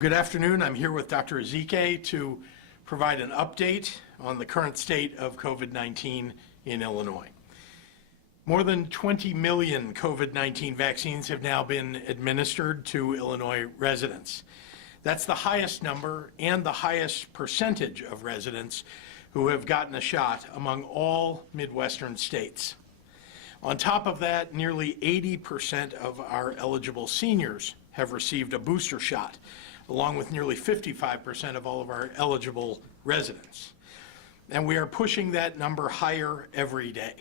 Good afternoon. I'm here with Dr. Ezike to provide an update on the current state of COVID-19 in Illinois. More than 20 million COVID-19 vaccines have now been administered to Illinois residents. That's the highest number and the highest percentage of residents who have gotten a shot among all Midwestern states. On top of that, nearly 80% of our eligible seniors have received a booster shot, along with nearly 55% of all of our eligible residents. And we are pushing that number higher every day.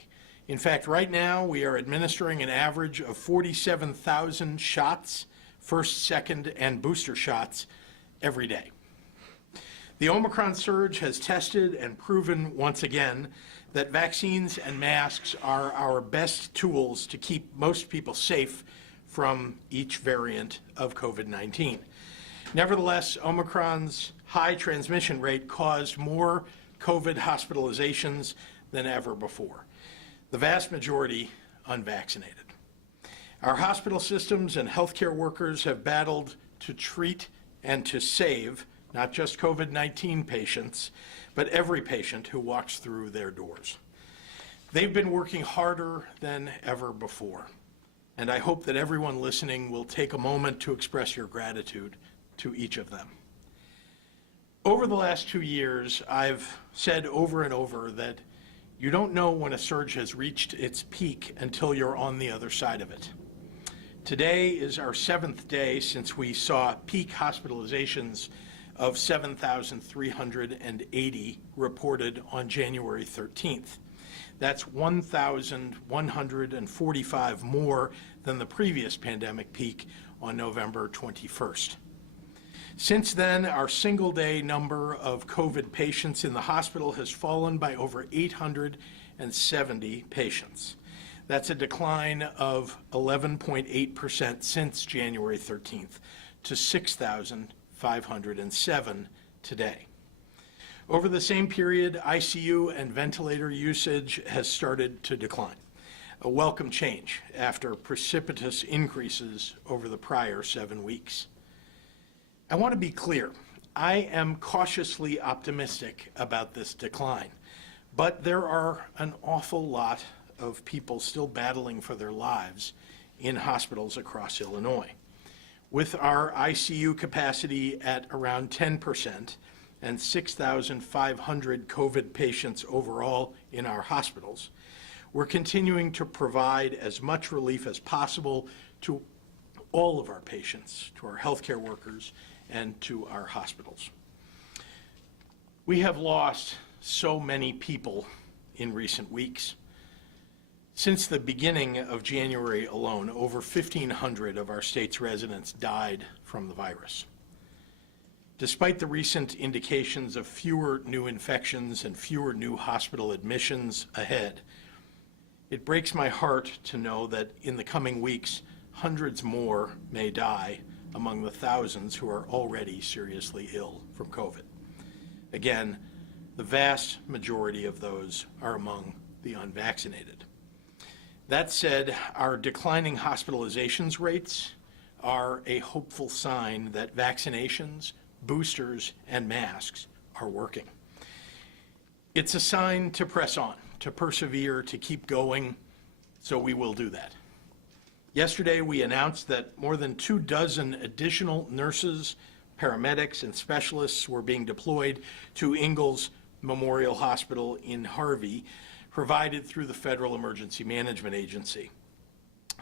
In fact, right now we are administering an average of 47,000 shots, first, second, and booster shots every day. The Omicron surge has tested and proven once again that vaccines and masks are our best tools to keep most people safe from each variant of COVID-19. Nevertheless, Omicron's high transmission rate caused more COVID hospitalizations than ever before, the vast majority unvaccinated. Our hospital systems and healthcare workers have battled to treat and to save not just COVID-19 patients, but every patient who walks through their doors. They've been working harder than ever before, and I hope that everyone listening will take a moment to express your gratitude to each of them. Over the last 2 years, I've said over and over that you don't know when a surge has reached its peak until you're on the other side of it. Today is our 7th day since we saw peak hospitalizations of 7,380 reported on January 13th. That's 1,145 more than the previous pandemic peak on November 21st. Since then, our single-day number of COVID patients in the hospital has fallen by over 870 patients. That's a decline of 11.8% since January 13th to 6,507 today. Over the same period, ICU and ventilator usage has started to decline, a welcome change after precipitous increases over the prior 7 weeks. I want to be clear. I am cautiously optimistic about this decline, but there are an awful lot of people still battling for their lives in hospitals across Illinois. With our ICU capacity at around 10% and 6,500 COVID patients overall in our hospitals, we're continuing to provide as much relief as possible to all of our patients, to our healthcare workers, and to our hospitals. We have lost so many people in recent weeks. Since the beginning of January alone, over 1,500 of our state's residents died from the virus. Despite the recent indications of fewer new infections and fewer new hospital admissions ahead, it breaks my heart to know that in the coming weeks, hundreds more may die among the thousands who are already seriously ill from COVID. Again, the vast majority of those are among the unvaccinated. That said, our declining hospitalizations rates are a hopeful sign that vaccinations, boosters, and masks are working. It's a sign to press on, to persevere, to keep going, so we will do that. Yesterday, we announced that more than 24 additional nurses, paramedics, and specialists were being deployed to Ingalls Memorial Hospital in Harvey, provided through the Federal Emergency Management Agency.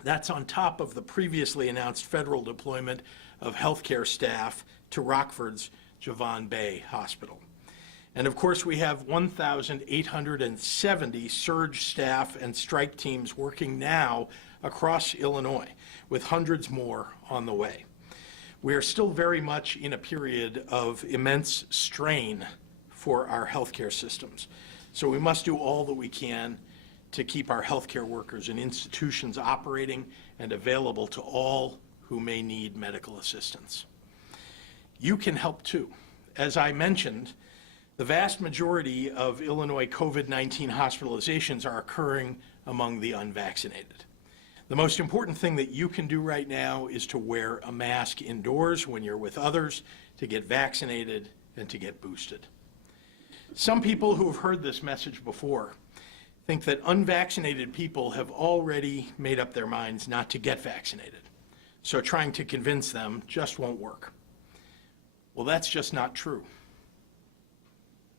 That's on top of the previously announced federal deployment of healthcare staff to Rockford's Javon Bay Hospital. And of course, we have 1,870 surge staff and strike teams working now across Illinois, with hundreds more on the way. We are still very much in a period of immense strain for our healthcare systems. So we must do all that we can to keep our healthcare workers and institutions operating and available to all who may need medical assistance. You can help too. As I mentioned, the vast majority of Illinois COVID-19 hospitalizations are occurring among the unvaccinated. The most important thing that you can do right now is to wear a mask indoors when you're with others, to get vaccinated, and to get boosted. Some people who have heard this message before think that unvaccinated people have already made up their minds not to get vaccinated, so trying to convince them just won't work. Well, that's just not true.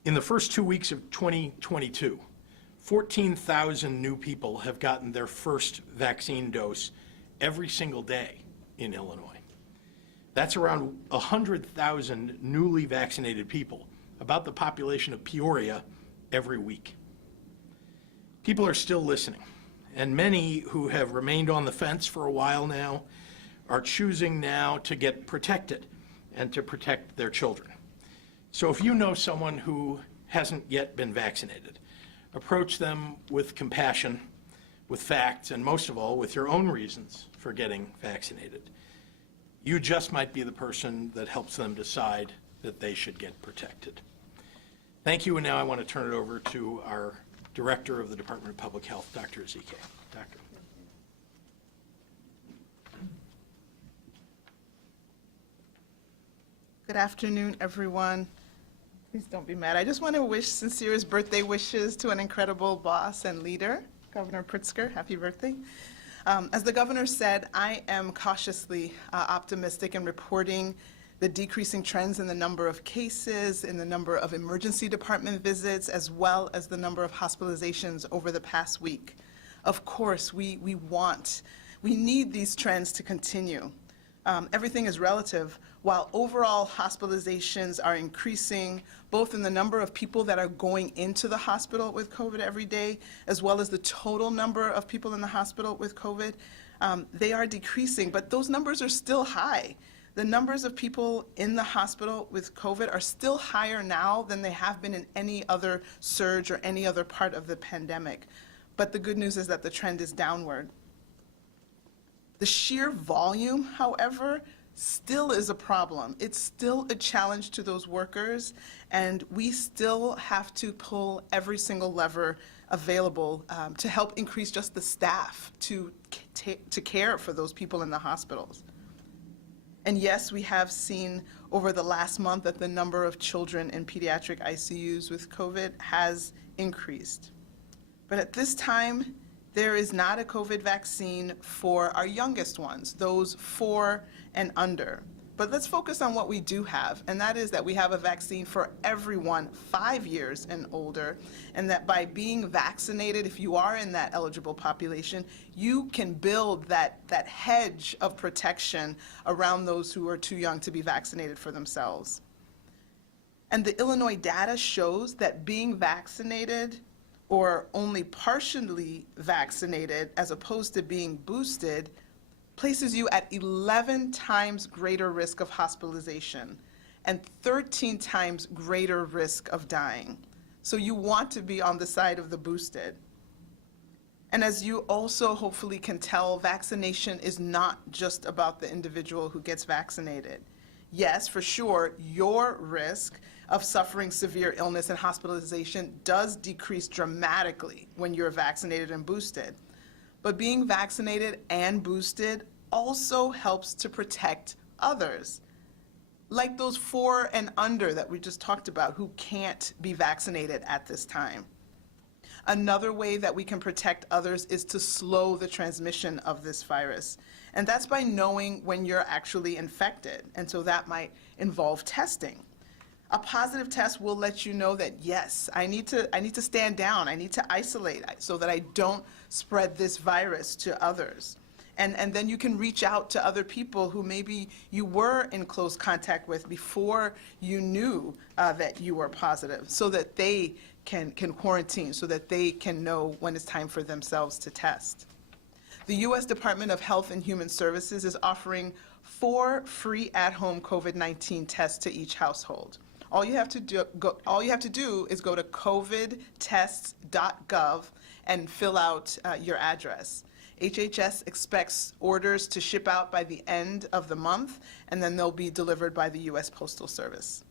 In the first 2 weeks of 2022, 14,000 new people have gotten their first vaccine dose every single day in Illinois. That's around 100,000 newly vaccinated people, about the population of Peoria, every week. People are still listening, and many who have remained on the fence for a while now are choosing now to get protected and to protect their children. So if you know someone who hasn't yet been vaccinated, approach them with compassion, with facts, and most of all, with your own reasons for getting vaccinated. You just might be the person that helps them decide that they should get protected. Thank you, and now I want to turn it over to our Director of the Department of Public Health, Dr. Ezike. Doctor. Good afternoon, everyone. Please don't be mad. I just want to wish sincerest birthday wishes to an incredible boss and leader, Governor Pritzker. Happy birthday. As the governor said, I am cautiously optimistic in reporting the decreasing trends in the number of cases, in the number of emergency department visits, as well as the number of hospitalizations over the past week. Of course, we need these trends to continue. Everything is relative. While overall hospitalizations are increasing, both in the number of people that are going into the hospital with COVID every day, as well as the total number of people in the hospital with COVID, they are decreasing, but those numbers are still high. The numbers of people in the hospital with COVID are still higher now than they have been in any other surge or any other part of the pandemic. But the good news is that the trend is downward. The sheer volume, however, still is a problem. It's still a challenge to those workers, and we still have to pull every single lever available to help increase just the staff to care for those people in the hospitals. And yes, we have seen over the last month that the number of children in pediatric ICUs with COVID has increased. But at this time, there is not a COVID vaccine for our youngest ones, those 4 and under. But let's focus on what we do have, and that is that we have a vaccine for everyone 5 years and older, and that by being vaccinated, if you are in that eligible population, you can build that hedge of protection around those who are too young to be vaccinated for themselves. And the Illinois data shows that being vaccinated or only partially vaccinated as opposed to being boosted places you at 11 times greater risk of hospitalization and 13 times greater risk of dying. So you want to be on the side of the boosted. And as you also hopefully can tell, vaccination is not just about the individual who gets vaccinated. Yes, for sure, your risk of suffering severe illness and hospitalization does decrease dramatically when you're vaccinated and boosted. But being vaccinated and boosted also helps to protect others, like those 4 and under that we just talked about who can't be vaccinated at this time. Another way that we can protect others is to slow the transmission of this virus. And that's by knowing when you're actually infected. And so that might involve testing. A positive test will let you know that, yes, I need to stand down, I need to isolate so that I don't spread this virus to others. And then you can reach out to other people who maybe you were in close contact with before you knew that you were positive, so that they can quarantine, so that they can know when it's time for themselves to test. The U.S. Department of Health and Human Services is offering 4 free at-home COVID-19 tests to each household. All you have to do is go to covidtests.gov and fill out your address. HHS expects orders to ship out by the end of the month, and then they'll be delivered by the U.S. Postal Service.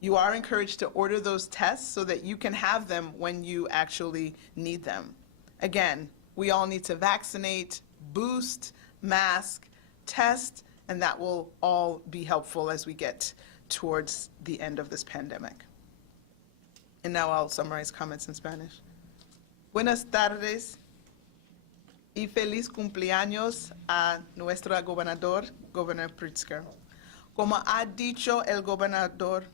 You are encouraged to order those tests so that you can have them when you actually need them. Again, we all need to vaccinate, boost, mask, test, and that will all be helpful as we get towards the end of this pandemic. And now I'll summarize comments in Spanish. Buenas tardes y feliz cumpleaños a nuestro gobernador, Governor Pritzker. Como ha dicho el gobernador,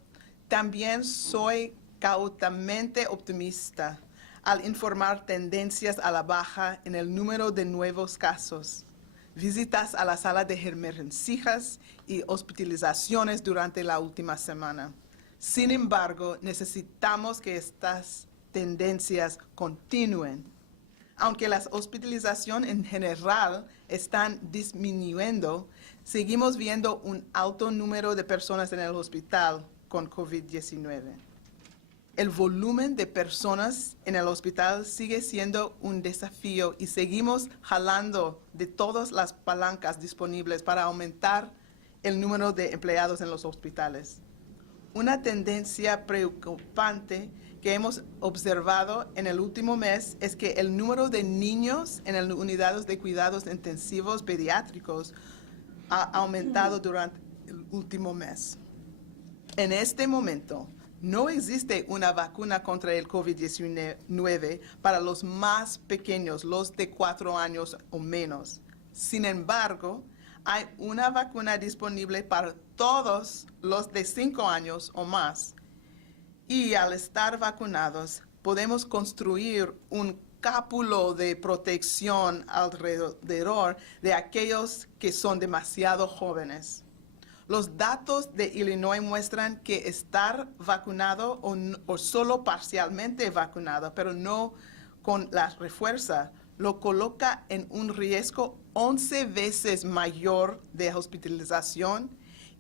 también soy cautamente optimista al informar tendencias a la baja en el número de nuevos casos, visitas a la sala de emergencias y hospitalizaciones durante la última semana. Sin embargo, necesitamos que estas tendencias continúen. Aunque las hospitalizaciones en general están disminuyendo, seguimos viendo un alto número de personas en el hospital con COVID-19. El volumen de personas en el hospital sigue siendo un desafío y seguimos jalando de todas las palancas disponibles para aumentar el número de empleados en los hospitales. Una tendencia preocupante que hemos observado en el último mes es que el número de niños en las unidades de cuidados intensivos pediátricos ha aumentado durante el último mes. En este momento, no existe una vacuna contra el COVID-19 para los más pequeños, los de 4 años o menos. Sin embargo, hay una vacuna disponible para todos los de 5 años o más. Y al estar vacunados, podemos construir un cápulo de protección alrededor de aquellos que son demasiado jóvenes. Los datos de Illinois muestran que estar vacunado o solo parcialmente vacunado, pero no con la refuerza, lo coloca en un riesgo 11 veces mayor de hospitalización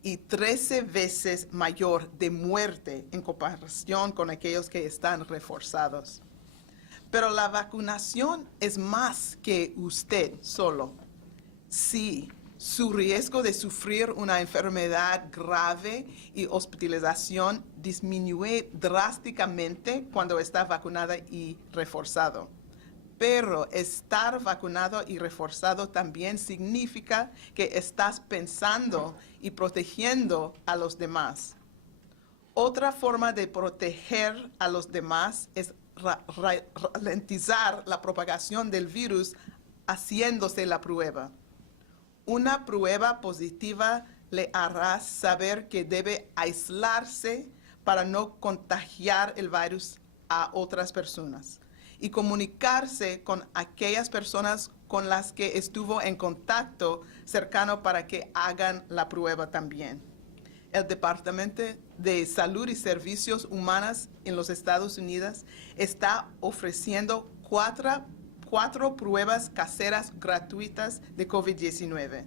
y 13 veces mayor de muerte en comparación con aquellos que están reforzados. Pero la vacunación es más que usted solo. Sí, su riesgo de sufrir una enfermedad grave y hospitalización disminuye drásticamente cuando está vacunada y reforzado. Pero estar vacunado y reforzado también significa que estás pensando y protegiendo a los demás. Otra forma de proteger a los demás es ralentizar la propagación del virus haciéndose la prueba. Una prueba positiva le hará saber que debe aislarse para no contagiar el virus a otras personas y comunicarse con aquellas personas con las que estuvo en contacto cercano para que hagan la prueba también. El Departamento de Salud y Servicios Humanos en los Estados Unidos está ofreciendo cuatro pruebas caseras gratuitas de COVID-19.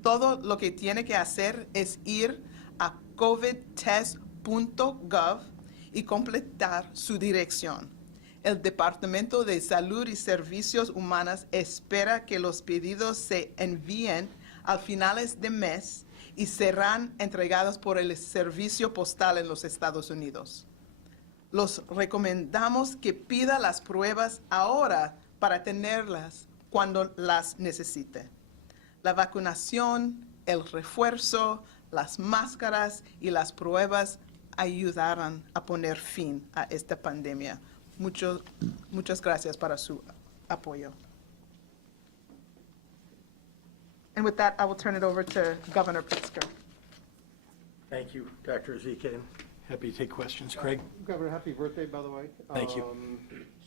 Todo lo que tiene que hacer es ir a covidtest.gov y completar su dirección. El Departamento de Salud y Servicios Humanos espera que los pedidos se envíen a finales de mes y serán entregados por el servicio postal en los Estados Unidos. Los recomendamos que pida las pruebas ahora para tenerlas cuando las necesite. La vacunación, el refuerzo, las máscaras y las pruebas ayudarán a poner fin a esta pandemia. Muchas gracias para su apoyo. And with that, I will turn it over to Governor Pritzker. Thank you, Dr. Ezike. Happy to take questions. Craig? Governor, happy birthday, by the way. Thank you.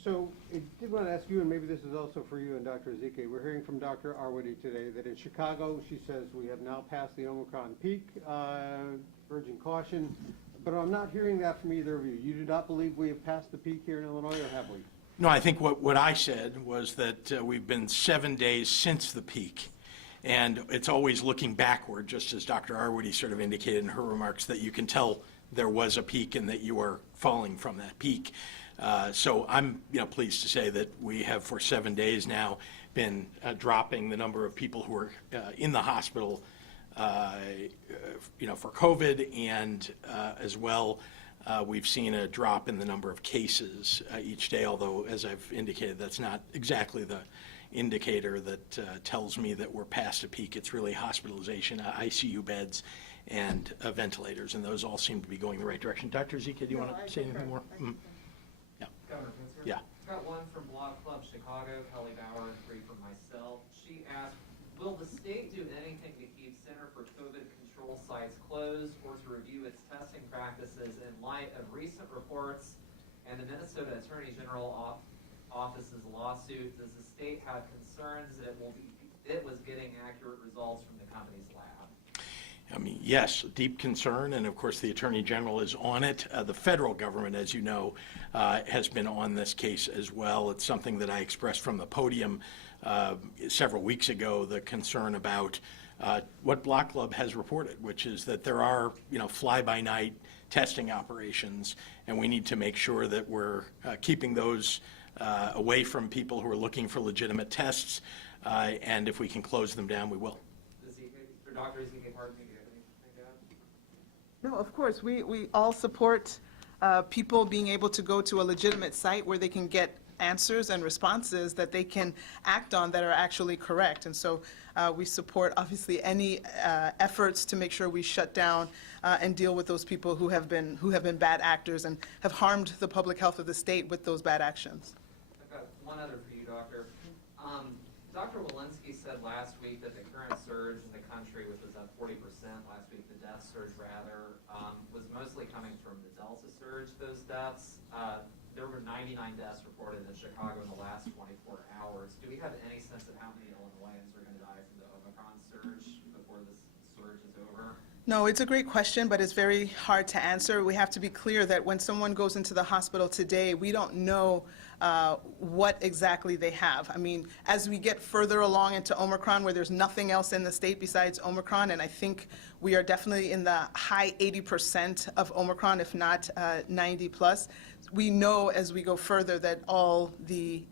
So I did want to ask you, and maybe this is also for you and Dr. Ezike, we're hearing from Dr. Arwady today that in Chicago, she says we have now passed the Omicron peak, urging caution, but I'm not hearing that from either of you. You do not believe we have passed the peak here in Illinois, or have we? No, I think what I said was that we've been 7 days since the peak. And it's always looking backward, just as Dr. Arwady sort of indicated in her remarks, that you can tell there was a peak and that you are falling from that peak. So I'm pleased to say that we have for 7 days now been dropping the number of people who are in the hospital for COVID, and as well we've seen a drop in the number of cases each day, although as I've indicated that's not exactly the indicator that tells me that we're past a peak. It's really hospitalization, ICU beds, and ventilators, and those all seem to be going the right direction. Dr. Ezike, do you want to say anything more? Yeah. Governor Pritzker? Yeah. Got one from Block Club Chicago, Kelly Bauer, and three from myself. She asked, will the state do anything to keep Center for COVID Control sites closed or to review its testing practices in light of recent reports and the Minnesota Attorney General Office's lawsuit? Does the state have concerns that it was getting accurate results from the company's lab? I mean, yes, deep concern, and of course the Attorney General is on it. The federal government, as you know, has been on this case as well. It's something that I expressed from the podium several weeks ago, the concern about what Block Club has reported, which is that there are, fly-by-night testing operations, and we need to make sure that we're keeping those away from people who are looking for legitimate tests, and if we can close them down, we will. Dr. Ezike, pardon me, do you have anything to add? No, of course, we all support people being able to go to a legitimate site where they can get answers and responses that they can act on that are actually correct. And so we support, obviously, any efforts to make sure we shut down and deal with those people who have been bad actors and have harmed the public health of the state with those bad actions. I've got one other for you, Doctor. Dr. Walensky said last week that the current surge in the country, which was up 40% last week, the death surge rather, was mostly coming from the Delta surge, those deaths. There were 99 deaths reported in Chicago in the last 24 hours. Do we have any sense of how many Illinoisans are going to die from the Omicron surge before this surge is over? No, it's a great question, but it's very hard to answer. We have to be clear that when someone goes into the hospital today, we don't know what exactly they have. I mean, as we get further along into Omicron, where there's nothing else in the state besides Omicron, and I think we are definitely in the high 80% of Omicron, if not 90 plus, we know as we go further that all the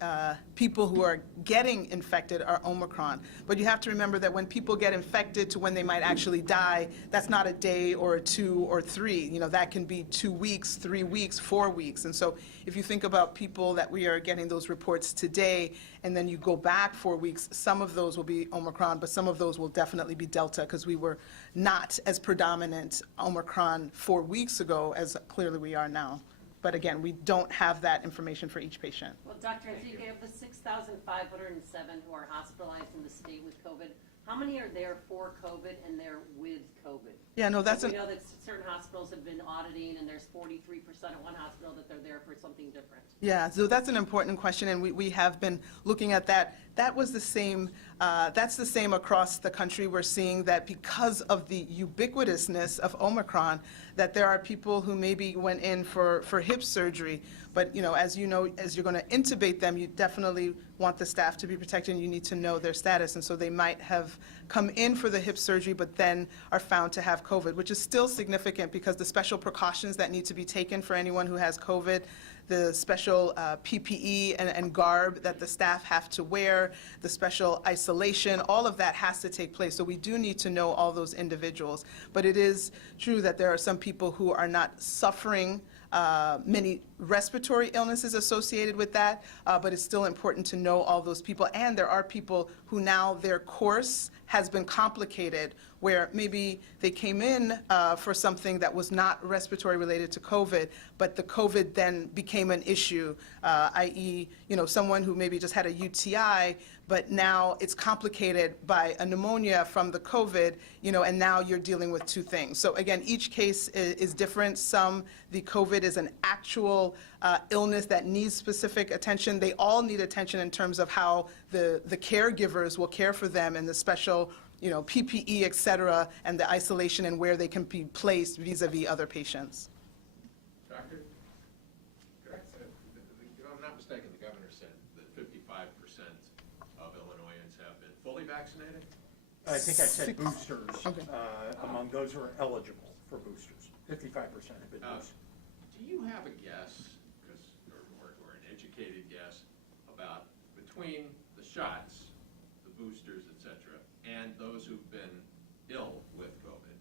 people who are getting infected are Omicron. But you have to remember that when people get infected to when they might actually die, that's not a day or a 2 or 3. That can be 2 weeks, 3 weeks, 4 weeks. And so if you think about people that we are getting those reports today, and then you go back 4 weeks, some of those will be Omicron, but some of those will definitely be Delta, because we were not as predominant Omicron 4 weeks ago as clearly we are now. But again, we don't have that information for each patient. Well, Dr. Ezike, of the 6,507 who are hospitalized in the state with COVID, how many are there for COVID and they're with COVID? Yeah, no, that's We know that certain hospitals have been auditing, and there's 43% at one hospital that they're there for something different. Yeah, so that's an important question, and we have been looking at that. That was the same, that's the same across the country. We're seeing that because of the ubiquitousness of Omicron, that there are people who maybe went in for hip surgery, but as you're going to intubate them, you definitely want the staff to be protected, and you need to know their status. And so they might have come in for the hip surgery, but then are found to have COVID, which is still significant because the special precautions that need to be taken for anyone who has COVID, the special PPE and garb that the staff have to wear, the special isolation, all of that has to take place. So we do need to know all those individuals. But it is true that there are some people who are not suffering many respiratory illnesses associated with that, but it's still important to know all those people. And there are people who now their course has been complicated, where maybe they came in for something that was not respiratory related to COVID, but the COVID then became an issue, i.e., someone who maybe just had a UTI, but now it's complicated by a pneumonia from the COVID, and now you're dealing with two things. So again, each case is different. Some, the COVID is an actual illness that needs specific attention. They all need attention in terms of how the caregivers will care for them and the special PPE, et cetera, and the isolation and where they can be placed vis-a-vis other patients. Doctor, correct? If I'm not mistaken, the governor said that 55% of Illinoisans have been fully vaccinated? I think I said boosters, Okay. among those who are eligible for boosters. 55% have been boosted. Do you have a guess, or an educated guess, about between the shots, the boosters, et cetera, and those who've been ill with COVID,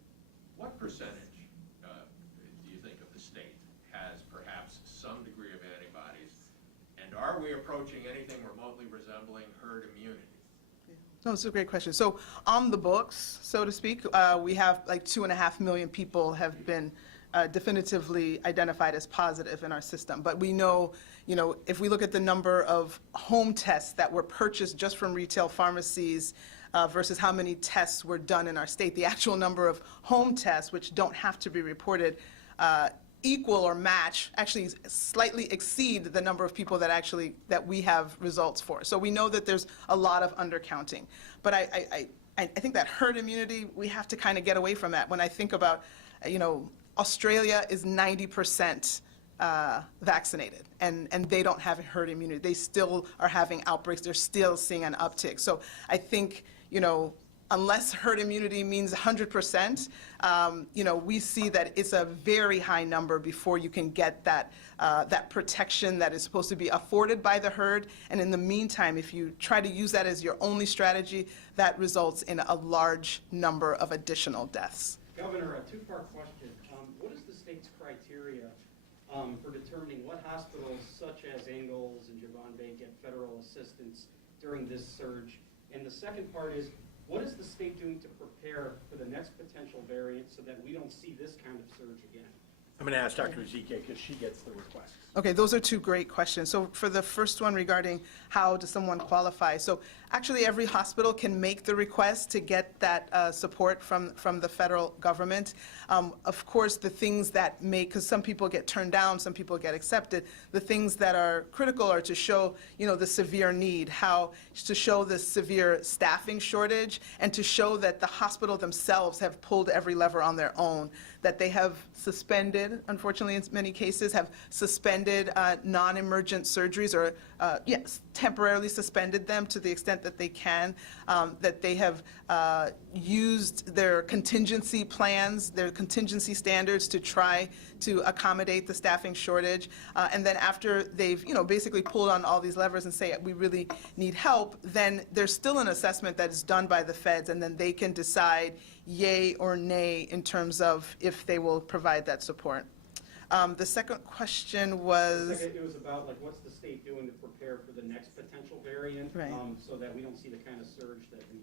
what percentage do you think of the state has perhaps some degree of antibodies? And are we approaching anything remotely resembling herd immunity? No, it's a great question. So on the books, so to speak, we have like 2.5 million people have been definitively identified as positive in our system. But we know, if we look at the number of home tests that were purchased just from retail pharmacies versus how many tests were done in our state, the actual number of home tests, which don't have to be reported, equal or match, actually slightly exceed the number of people that we have results for. So we know that there's a lot of undercounting. But I think that herd immunity, we have to kind of get away from that. When I think about, Australia is 90% vaccinated, and they don't have herd immunity. They still are having outbreaks. They're still seeing an uptick. So I think, unless herd immunity means 100%, we see that it's a very high number before you can get that protection that is supposed to be afforded by the herd. And in the meantime, if you try to use that as your only strategy, that results in a large number of additional deaths. Governor, a two-part question. What is the state's criteria for determining what hospitals such as Ingalls and Javon Bay get federal assistance during this surge? And the second part is, what is the state doing to prepare for the next potential variant so that we don't see this kind of surge again? I'm going to ask Dr. Ezike because she gets the requests. Okay, those are two great questions. So for the first one regarding how does someone qualify, so actually every hospital can make the request to get that support from the federal government. Of course, the things that because some people get turned down, some people get accepted, the things that are critical are to show, the severe need, to show the severe staffing shortage, and to show that the hospital themselves have pulled every lever on their own, that they have suspended, unfortunately in many cases, have suspended non-emergent surgeries or temporarily suspended them to the extent that they can, that they have used their contingency plans, their contingency standards to try to accommodate the staffing shortage. And then after they've, basically pulled on all these levers and say, we really need help, then there's still an assessment that is done by the feds, and then they can decide yay or nay in terms of if they will provide that support. The second question was... It was about, what's the state doing to prepare for the next potential variant, Right. So that we don't see the kind of surge that we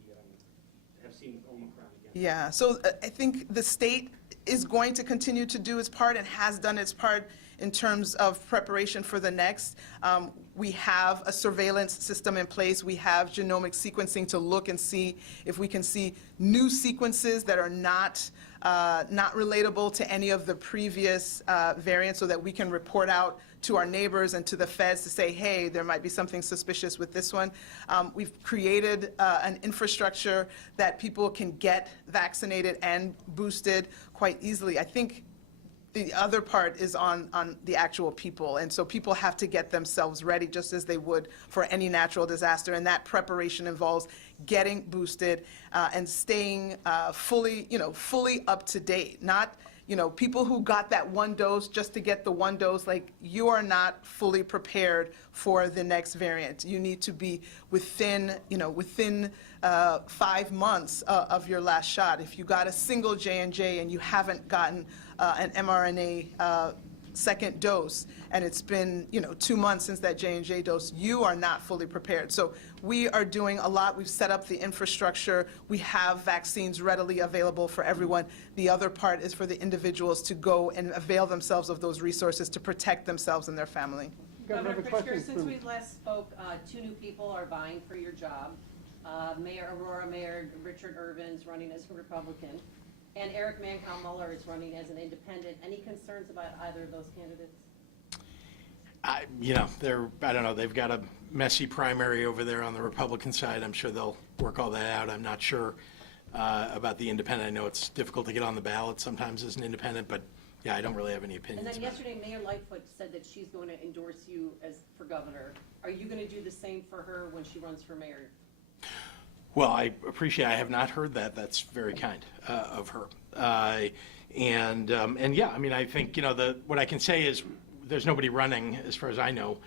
have seen with Omicron again? Yeah, so I think the state is going to continue to do its part and has done its part in terms of preparation for the next. We have a surveillance system in place. We have genomic sequencing to look and see if we can see new sequences that are not relatable to any of the previous variants, so that we can report out to our neighbors and to the feds to say, hey, there might be something suspicious with this one. We've created an infrastructure that people can get vaccinated and boosted quite easily. I think the other part is on the actual people, and so people have to get themselves ready just as they would for any natural disaster, and that preparation involves getting boosted and staying fully up to date. Not, people who got that one dose just to get the one dose, you are not fully prepared for the next variant. You need to be within 5 months of your last shot. If you got a single J&J and you haven't gotten an mRNA second dose, and it's been 2 months since that J&J dose, you are not fully prepared. So we are doing a lot. We've set up the infrastructure. We have vaccines readily available for everyone. The other part is for the individuals to go and avail themselves of those resources to protect themselves and their family. Governor Governor, I have a Pritzker, question since for- we last spoke, 2 new people are vying for your job. Mayor Aurora, Mayor Richard Irvin's running as a Republican, and Eric Mancow-Muller is running as an independent. Any concerns about either of those candidates? I don't know, they've got a messy primary over there on the Republican side. I'm sure they'll work all that out. I'm not sure about the independent. I know it's difficult to get on the ballot sometimes as an independent, but yeah, I don't really have any And opinions then about it. yesterday, Mayor Lightfoot said that she's going to endorse you for governor. Are you going to do the same for her when she runs for mayor? Well, I appreciate, I have not heard that. That's very kind of her. And yeah, I think, what I can say is there's nobody running, as far as I know,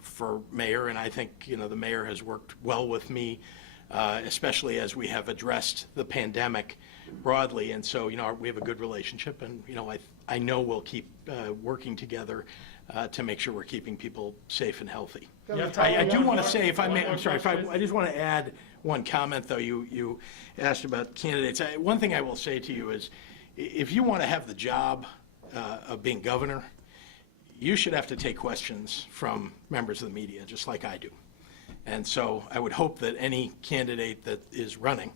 for mayor. And I think, the mayor has worked well with me especially as we have addressed the pandemic broadly. And so, we have a good relationship, and, I know we'll keep working together to make sure we're keeping people safe and healthy. I do want to say, if I may, I'm sorry, I just want to add one comment, though. You asked about candidates. One thing I will say to you is, if you want to have the job of being governor, you should have to take questions from members of the media, just like I do. And so I would hope that any candidate that is running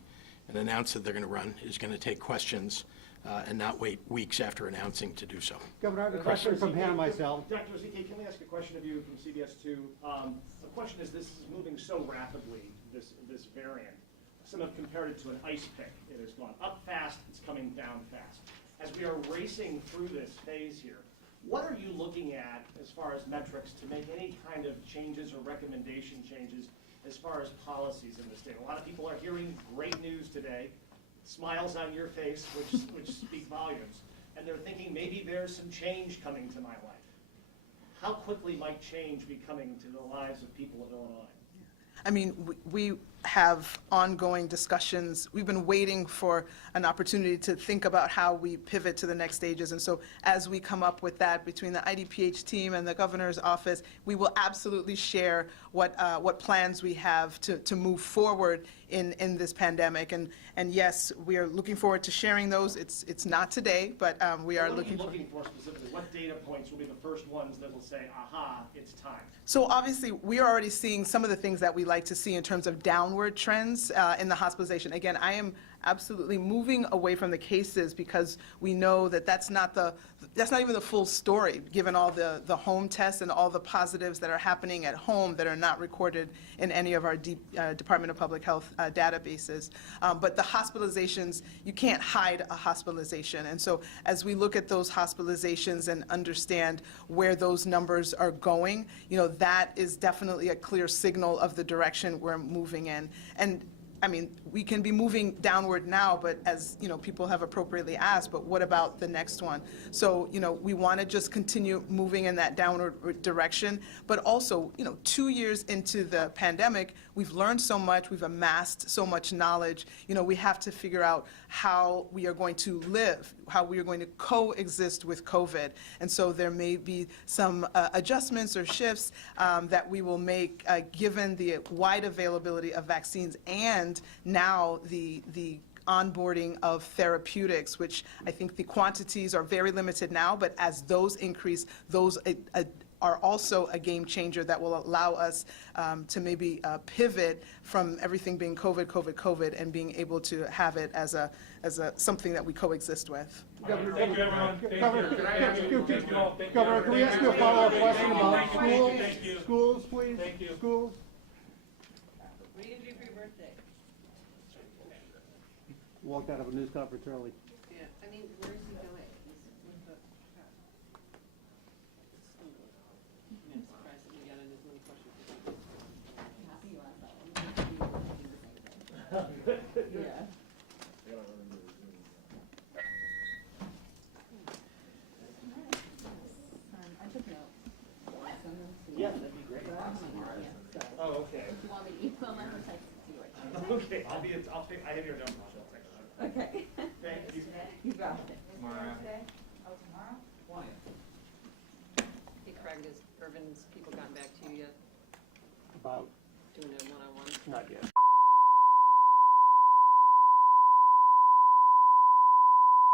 and announce that they're going to run is going to take questions and not wait weeks after announcing to do so. Governor, I have a question from Hannah myself. Dr. Zike, can we ask a question of you from CBS 2? The question is, this is moving so rapidly, this variant. Some have compared it to an ice pick. It has gone up fast, it's coming down fast. As we are racing through this phase here, what are you looking at as far as metrics to make any kind of changes or recommendation changes as far as policies in the state? A lot of people are hearing great news today, smiles on your face, which speak volumes, and they're thinking maybe there's some change coming to my life. How quickly might change be coming to the lives of people of Illinois? I mean, we have ongoing discussions. We've been waiting for an opportunity to think about how we pivot to the next stages. And so as we come up with that between the IDPH team and the governor's office, we will absolutely share what plans we have to move forward in this pandemic. And yes, we are looking forward to sharing those. It's not today, but we are looking for. What are you looking for specifically? What data points will be the first ones that will say, aha, it's time? So obviously, we are already seeing some of the things that we like to see in terms of downward trends in the hospitalization. Again, I am absolutely moving away from the cases because we know that that's not even the full story, given all the home tests and all the positives that are happening at home that are not recorded in any of our Department of Public Health databases. But the hospitalizations, you can't hide a hospitalization. And so as we look at those hospitalizations and understand where those numbers are going, that is definitely a clear signal of the direction we're moving in. And I mean, we can be moving downward now, but as, people have appropriately asked, but what about the next one? So, we want to just continue moving in that downward direction, but also, 2 years into the pandemic, we've learned so much, we've amassed so much knowledge. We have to figure out how we are going to live, how we are going to coexist with COVID. And so there may be some adjustments or shifts that we will make given the wide availability of vaccines and now the onboarding of therapeutics, which I think the quantities are very limited now, but as those increase, those are also a game changer that will allow us to maybe pivot from everything being COVID, and being able to have it as something that we coexist with. Thank you, everyone. Governor, can we ask you a follow-up question about schools? Thank you. Schools, please. Thank you. Schools. What are you gonna do for your birthday? Walked out of a news conference early. Yeah, I mean, where is he going? He's with the. I'm surprised that we got in as many questions. Happy you asked that one. Yeah. I took notes. Yeah, that'd be great. Oh, okay. If you want me to email them or text it to you, I can. Okay, I have your number, I'll text you. Okay. Thank you. You got it. Thursday? Oh, tomorrow? 20th. Hey, Craig, has Irvin's people gotten back to you yet, About, doing a one-on-one? not yet.